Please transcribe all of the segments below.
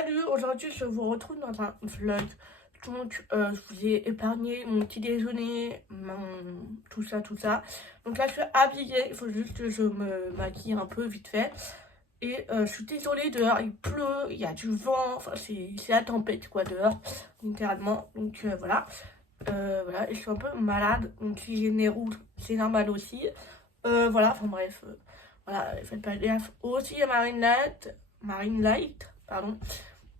Salut, aujourd'hui je vous retrouve dans un vlog. Donc je vous ai épargné mon petit déjeuner, tout ça, tout ça. Donc là je suis habillée, il faut juste que je me maquille un peu vite fait. Et je suis désolée, dehors il pleut, il y a du vent, enfin c'est la tempête quoi dehors, littéralement. Donc voilà. Voilà, et je suis un peu malade, donc si j'ai le nez rouge, c'est normal aussi. Voilà, enfin bref, voilà, faites pas gaffe. Aussi il y a Marine Light, pardon.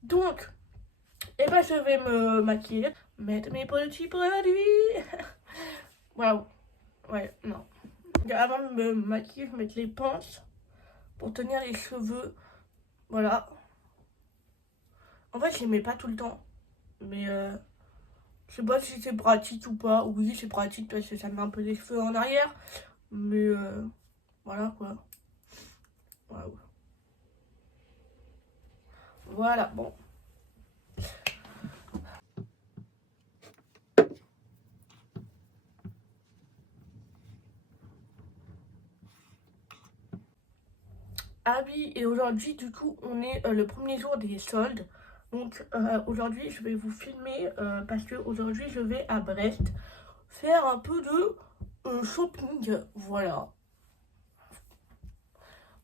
Donc, eh ben, je vais me maquiller, mettre mes petits produits. Waouh, ouais, non. Avant de me maquiller, je vais mettre les pinces pour tenir les cheveux. Voilà. En fait, je les mets pas tout le temps, mais je sais pas si c'est pratique ou pas. Oui, c'est pratique parce que ça met un peu les cheveux en arrière, mais voilà quoi. Waouh. Voilà, bon. Ah oui, et aujourd'hui, du coup, on est le premier jour des soldes. Donc aujourd'hui, je vais vous filmer parce que aujourd'hui, je vais à Brest faire un peu de shopping. Voilà.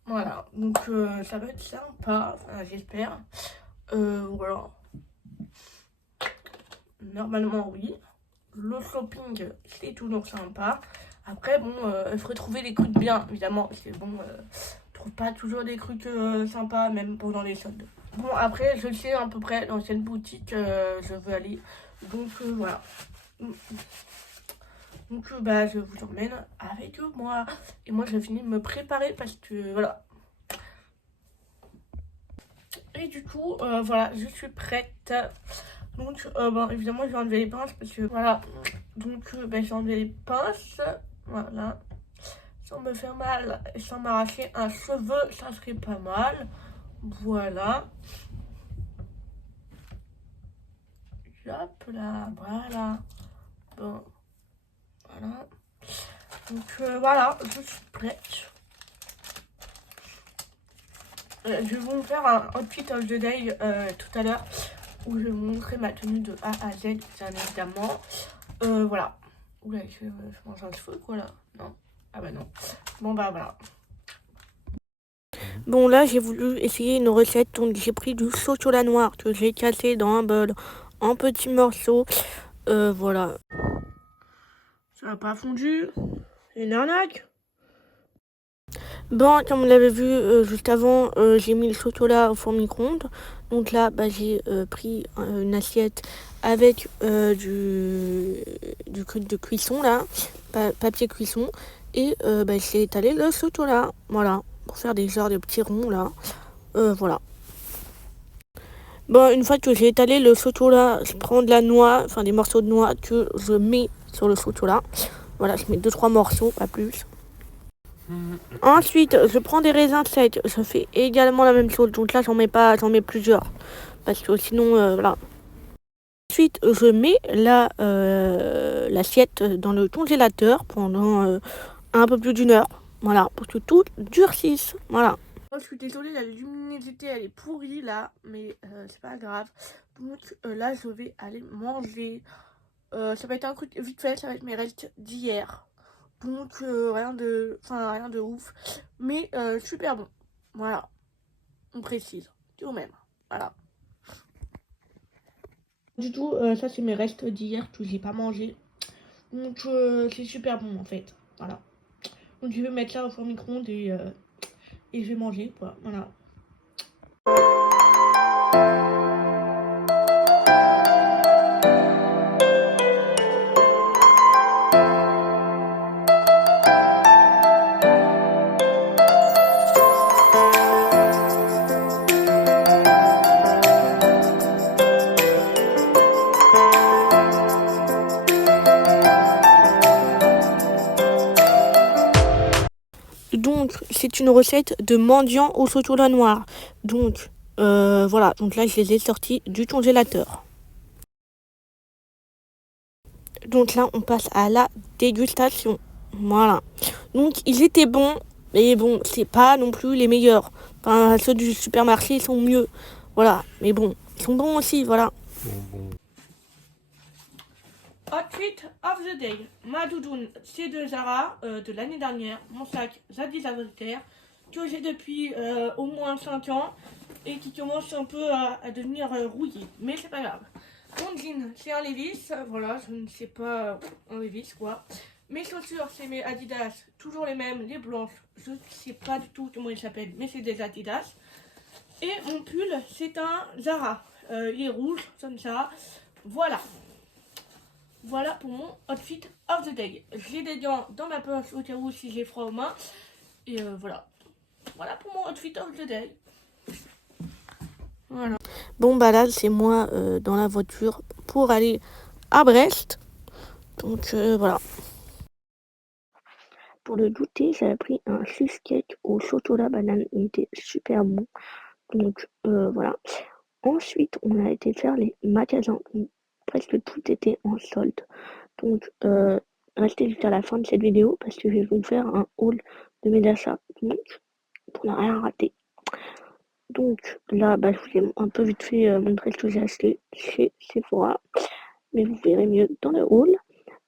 Voilà. Donc ça va être sympa, enfin, j'espère. Voilà. Normalement, oui. Le shopping, c'est toujours sympa. Après, bon, il faudrait trouver des trucs bien, évidemment. Parce que bon, je trouve pas toujours des trucs sympas, même pendant les soldes. Bon, après, je sais à peu près dans quelle boutique je veux aller. Donc, voilà. Donc, bah, je vous emmène avec moi. Et moi, je finis de me préparer parce que, voilà. Et du coup, voilà, je suis prête. Donc, bon, évidemment, je vais enlever les pinces parce que, voilà. Donc, ben, j'ai enlevé les pinces. Voilà. Sans me faire mal et sans m'arracher un cheveu, ça serait pas mal. Voilà. Hop là, voilà. Bon, voilà. Donc voilà, je suis prête. Je vais vous faire un outfit of the day tout à l'heure où je vais vous montrer ma tenue de A à Z, bien évidemment. Voilà. Oula, je mange un cheveu quoi là? Non. Ah bah non. Bon bah voilà. Bon là j'ai voulu essayer une recette, donc j'ai pris du chocolat noir que j'ai cassé dans un bol en petits morceaux. Voilà. Ça n'a pas fondu. C'est une arnaque. Bon, comme vous l'avez vu juste avant, j'ai mis le chocolat au four micro-ondes. Donc là, bah, j'ai pris une assiette avec du truc de cuisson, là, papier cuisson. Et bah, j'ai étalé le chocolat, voilà, pour faire des genres de petits ronds, là. Voilà. Bon, une fois que j'ai étalé le chocolat, je prends de la noix, enfin des morceaux de noix que je mets sur le chocolat. Voilà, je mets 2-3 morceaux, pas plus. Ensuite, je prends des raisins secs. Je fais également la même chose. Donc là, j'en mets pas, j'en mets plusieurs. Parce que sinon, voilà. Ensuite, je mets l'assiette dans le congélateur pendant un peu plus d'une heure. Voilà, pour que tout durcisse. Voilà. Oh, je suis désolée, la luminosité, elle est pourrie là. Mais c'est pas grave. Donc là, je vais aller manger. Ça va être un truc vite fait, ça va être mes restes d'hier. Donc rien de ouf, mais super bon. Voilà, on précise, tout même. Voilà. Du tout, ça c'est mes restes d'hier que j'ai pas mangé. Donc c'est super bon en fait. Voilà. Donc je vais mettre ça au four micro-ondes et je vais manger quoi. Voilà. Donc, c'est une recette de mendiant au chocolat noir. Donc, voilà. Donc là, je les ai sortis du congélateur. Donc là, on passe à la dégustation. Voilà. Donc, ils étaient bons. Mais bon, c'est pas non plus les meilleurs. Enfin, ceux du supermarché, ils sont mieux. Voilà, mais bon, ils sont bons aussi, voilà. Bon. Outfit of the day. Ma doudoune, c'est de Zara de l'année dernière. Mon sac, Zadie Voltaire, que j'ai depuis au moins 5 ans et qui commence un peu à devenir rouillé. Mais c'est pas grave. Mon jean, c'est un Levi's. Voilà, je ne sais pas, un Levi's quoi. Mes chaussures, c'est mes Adidas. Toujours les mêmes, les blanches. Je ne sais pas du tout comment ils s'appellent, mais c'est des Adidas. Et mon pull, c'est un Zara. Il est rouge, comme ça. Voilà. Voilà pour mon outfit of the day. J'ai des gants dans ma poche au cas où si j'ai froid aux mains. Et voilà. Voilà pour mon outfit of the day. Voilà. Bon bah là c'est moi dans la voiture pour aller à Brest. Donc voilà. Pour le goûter, j'avais pris un cheesecake au chocolat banane. Il était super bon. Donc voilà. Ensuite, on a été faire les magasins. Presque tout était en solde. Donc, restez jusqu'à la fin de cette vidéo parce que je vais vous faire un haul de mes achats. Donc, pour ne rien rater. Donc, là, bah, je vous ai un peu vite fait montré ce que j'ai acheté chez Sephora. Mais vous verrez mieux dans le haul.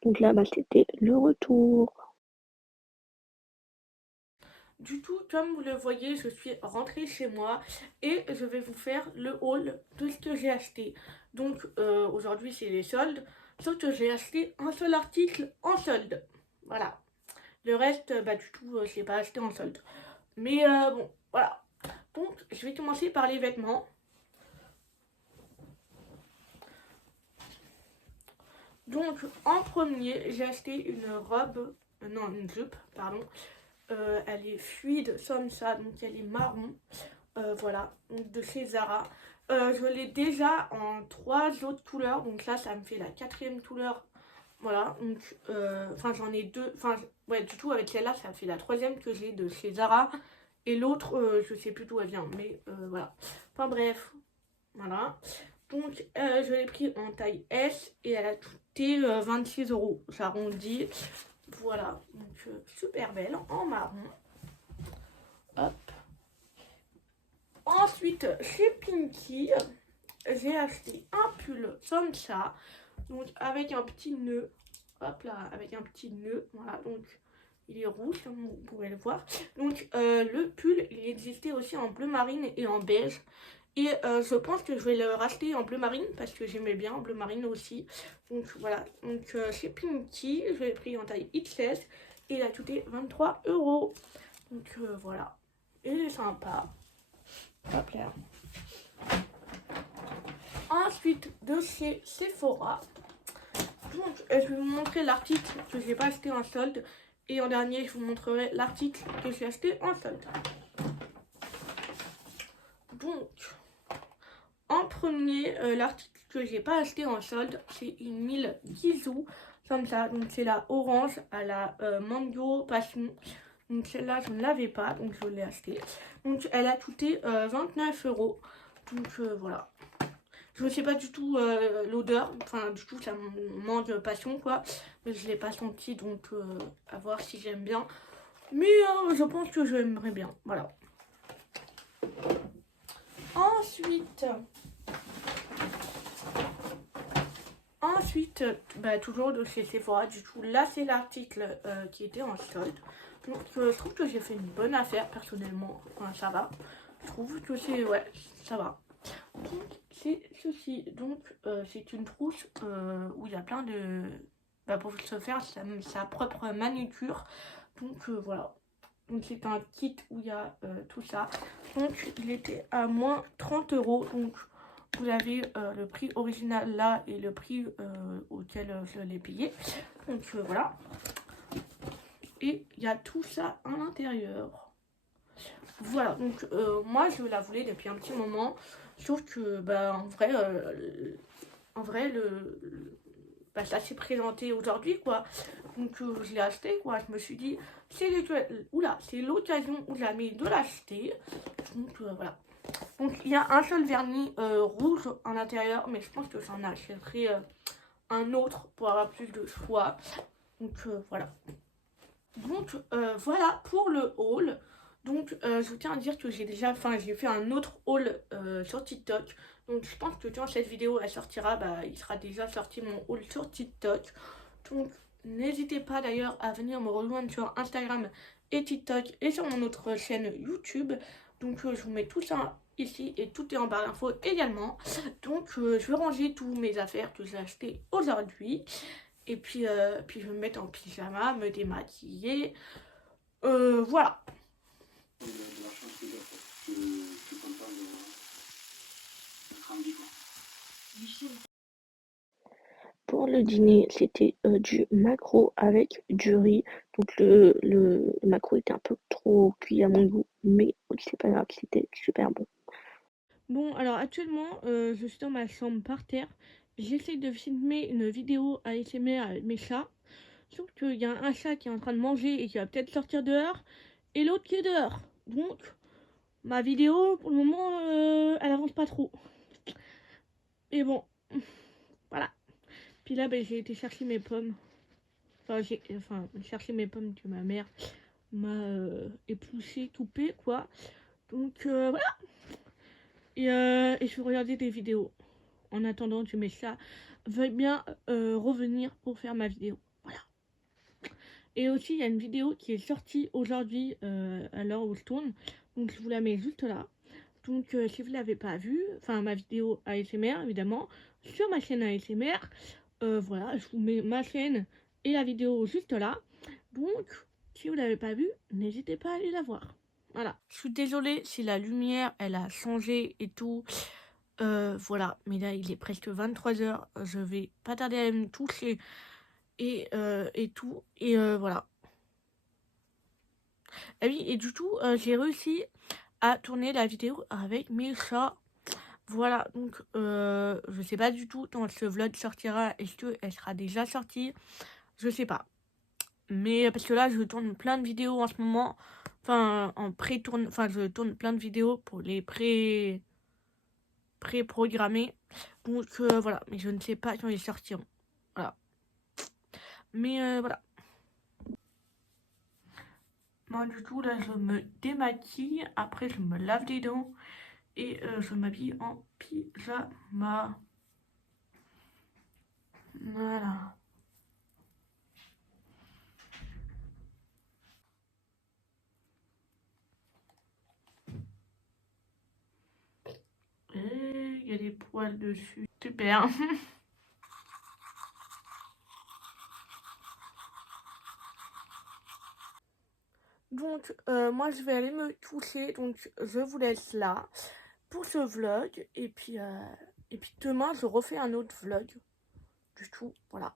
Donc là, bah, c'était le retour. Du tout, comme vous le voyez, je suis rentrée chez moi et je vais vous faire le haul de ce que j'ai acheté. Donc aujourd'hui c'est les soldes, sauf que j'ai acheté un seul article en solde. Voilà. Le reste, bah du tout, je l'ai pas acheté en solde. Mais bon, voilà. Donc je vais commencer par les vêtements. Donc en premier, j'ai acheté une robe, non une jupe, pardon. Elle est fluide comme ça, donc elle est marron. Voilà, donc de chez Zara. Je l'ai déjà en 3 autres couleurs, donc là ça me fait la 4e couleur. Voilà, donc enfin j'en ai 2, enfin ouais du tout avec celle-là ça fait la 3e que j'ai de chez Zara. Et l'autre je sais plus d'où elle vient, mais voilà. Enfin bref, voilà. Donc je l'ai pris en taille S et elle a coûté 26 €, j'arrondis. Voilà, donc super belle en marron. Hop. Ensuite, chez Pinky, j'ai acheté un pull comme ça, donc avec un petit nœud. Hop là, avec un petit nœud. Voilà, donc il est rouge, comme vous pouvez le voir. Donc le pull, il existait aussi en bleu marine et en beige. Et je pense que je vais le racheter en bleu marine parce que j'aimais bien en bleu marine aussi. Donc voilà, donc chez Pinky, je l'ai pris en taille XS et il a coûté 23 €. Donc voilà, il est sympa. Hop là. Ensuite, de chez Sephora. Donc, je vais vous montrer l'article que je n'ai pas acheté en solde. Et en dernier, je vous montrerai l'article que j'ai acheté en solde. Donc, en premier, l'article que j'ai pas acheté en solde, c'est une huile Gisou. Comme ça, donc c'est la orange à la mango passion. Donc celle-là, je ne l'avais pas, donc je l'ai achetée. Donc elle a coûté 29 €. Donc voilà. Je ne sais pas du tout l'odeur, enfin du tout ça me manque de passion quoi. Mais je ne l'ai pas senti, donc à voir si j'aime bien. Mais je pense que je l'aimerais bien, voilà. Ensuite, bah, toujours de chez Sephora, du coup là c'est l'article qui était en solde. Donc je trouve que j'ai fait une bonne affaire personnellement, enfin, ça va. Je trouve que c'est, ouais, ça va. Donc c'est ceci, donc c'est une trousse où il y a plein de... Bah, pour se faire sa propre manucure. Donc voilà. Donc c'est un kit où il y a tout ça. Donc il était à moins 30 €. Donc vous avez le prix original là et le prix auquel je l'ai payé. Donc voilà. Et il y a tout ça à l'intérieur. Voilà, donc moi je la voulais depuis un petit moment. Sauf que bah en vrai bah, ça s'est présenté aujourd'hui quoi. Donc je l'ai acheté quoi. Je me suis dit c'est l'occasion ou jamais de l'acheter. Donc voilà. Donc il y a un seul vernis rouge à l'intérieur, mais je pense que j'en achèterai un autre pour avoir plus de choix. Donc voilà. Donc voilà pour le haul. Donc je tiens à dire que j'ai fait un autre haul sur TikTok. Donc je pense que quand cette vidéo elle sortira, il sera déjà sorti mon haul sur TikTok. Donc n'hésitez pas d'ailleurs à venir me rejoindre sur Instagram et TikTok et sur mon autre chaîne YouTube. Donc je vous mets tout ça ici et tout est en barre d'infos également. Donc je vais ranger tous mes affaires que j'ai achetées aujourd'hui. Et puis je vais me mettre en pyjama, me démaquiller. Voilà. De la chance que j'ai faite. Je suis content d'être en vie, quoi. Pour le dîner, c'était du maquereau avec du riz. Donc le maquereau était un peu trop cuit à mon goût, mais c'est pas grave, c'était super bon. Bon, alors actuellement, je suis dans ma chambre par terre. J'essaie de filmer une vidéo ASMR avec mes chats. Sauf qu'il y a un chat qui est en train de manger et qui va peut-être sortir dehors. Et l'autre qui est dehors. Donc, ma vidéo, pour le moment, elle avance pas trop. Et bon, voilà. Puis là, j'ai été chercher mes pommes. Chercher mes pommes que ma mère m'a épluché, coupé, quoi. Donc, voilà. Et je vais regarder des vidéos. En attendant que mes chats veuillent bien revenir pour faire ma vidéo. Voilà. Et aussi, il y a une vidéo qui est sortie aujourd'hui à l'heure où je tourne. Donc, je vous la mets juste là. Donc, si vous ne l'avez pas vue, enfin, ma vidéo ASMR, évidemment, sur ma chaîne ASMR, voilà, je vous mets ma chaîne et la vidéo juste là. Donc, si vous ne l'avez pas vue, n'hésitez pas à aller la voir. Voilà. Je suis désolée si la lumière, elle a changé et tout. Voilà, mais là il est presque 23h, je vais pas tarder à me toucher et tout, et voilà. Ah oui, et du coup, j'ai réussi à tourner la vidéo avec mes chats. Voilà, donc je sais pas du tout quand ce vlog sortira, est-ce qu'elle sera déjà sortie? Je sais pas. Mais parce que là, je tourne plein de vidéos en ce moment, enfin, je tourne plein de vidéos pour les pré-programmés. Donc voilà, mais je ne sais pas quand ils sortiront. Voilà. Mais voilà. Moi du coup là je me démaquille, après je me lave les dents et je m'habille en pyjama. Voilà. Et il y a des poils dessus. Super. Donc moi je vais aller me coucher, donc je vous laisse là pour ce vlog et puis demain je refais un autre vlog. Du coup voilà.